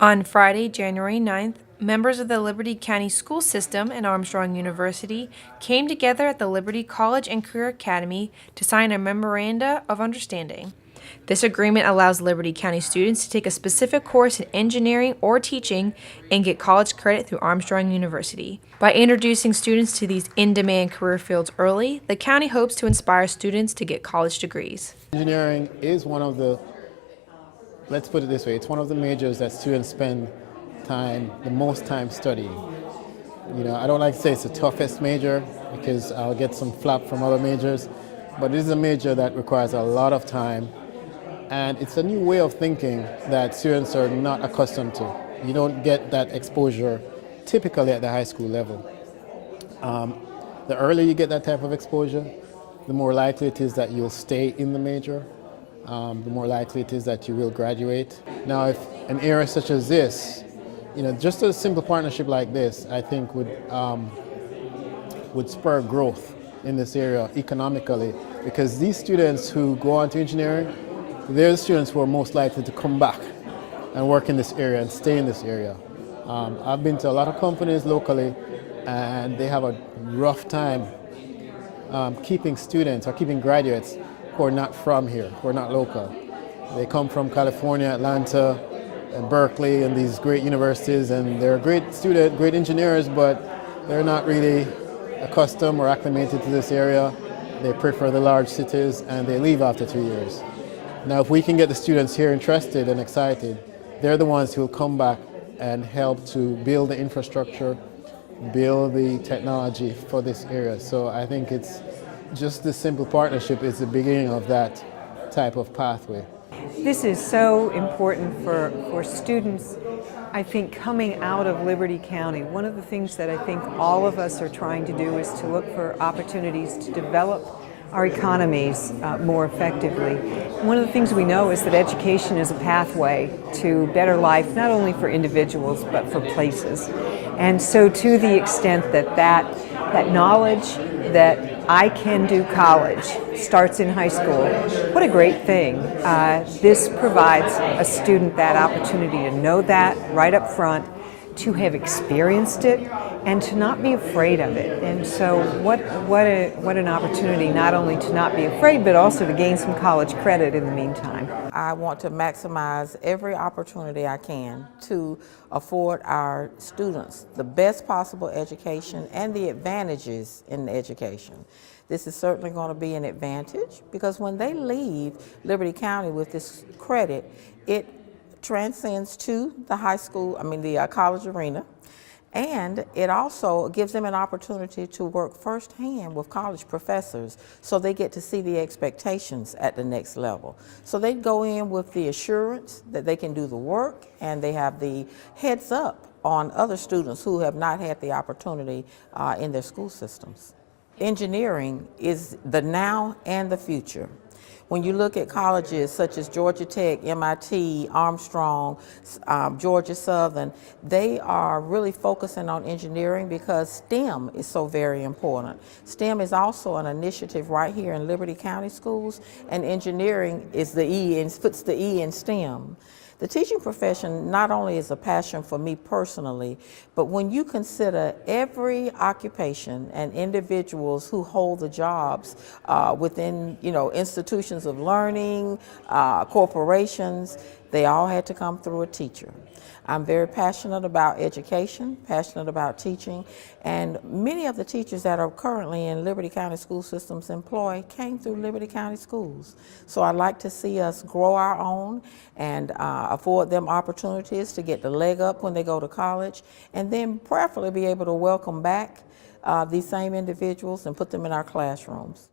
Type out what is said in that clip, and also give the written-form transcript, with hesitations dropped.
On Friday, January 9th, members of the Liberty County School System and Armstrong University came together at the Liberty College and Career Academy to sign a memoranda of understanding. This agreement allows Liberty County students to take a specific course in engineering or teaching and get college credit through Armstrong University. By introducing students to these in-demand career fields early, the county hopes to inspire students to get college degrees. Engineering is one of the, let's put it this way, it's one of the majors that students spend the most time studying. I don't like to say it's the toughest major because I'll get some flap from other majors, but it is a major that requires a lot of time, and it's a new way of thinking that students are not accustomed to. You don't get that exposure typically at the high school level. The earlier you get that type of exposure, the more likely it is that you'll stay in the major, the more likely it is that you will graduate. Now, if an area such as this, just a simple partnership like this, I think would spur growth in this area economically, because these students who go on to engineering, they're the students who are most likely to come back and work in this area and stay in this area. I've been to a lot of companies locally, and they have a rough time keeping students or keeping graduates who are not from here, who are not local. They come from California, Atlanta, and Berkeley, and these great universities, and they're great students, great engineers, but they're not really accustomed or acclimated to this area. They prefer the large cities, and they leave after 2 years. Now, if we can get the students here interested and excited, they're the ones who will come back and help to build the infrastructure, build the technology for this area. So I think it's just this simple partnership is the beginning of that type of pathway. This is so important for students, I think, coming out of Liberty County. One of the things that I think all of us are trying to do is to look for opportunities to develop our economies more effectively. One of the things we know is that education is a pathway to better life, not only for individuals, but for places. And so to the extent that knowledge that I can do college starts in high school, what a great thing. This provides a student that opportunity to know that right up front, to have experienced it, and to not be afraid of it. And so what an opportunity not only to not be afraid, but also to gain some college credit in the meantime. I want to maximize every opportunity I can to afford our students the best possible education and the advantages in education. This is certainly going to be an advantage because when they leave Liberty County with this credit, it transcends to the the college arena, and it also gives them an opportunity to work firsthand with college professors, so they get to see the expectations at the next level. So they go in with the assurance that they can do the work, and they have the heads up on other students who have not had the opportunity in their school systems. Engineering is the now and the future. When you look at colleges such as Georgia Tech, MIT, Armstrong, Georgia Southern, they are really focusing on engineering because STEM is so very important. STEM is also an initiative right here in Liberty County schools, and engineering is the E and puts the E in STEM. The teaching profession not only is a passion for me personally, but when you consider every occupation and individuals who hold the jobs within institutions of learning, corporations, they all had to come through a teacher. I'm very passionate about education, passionate about teaching, and many of the teachers that are currently in Liberty County school systems employed came through Liberty County schools. So I'd like to see us grow our own and afford them opportunities to get the leg up when they go to college, and then prayerfully be able to welcome back these same individuals and put them in our classrooms.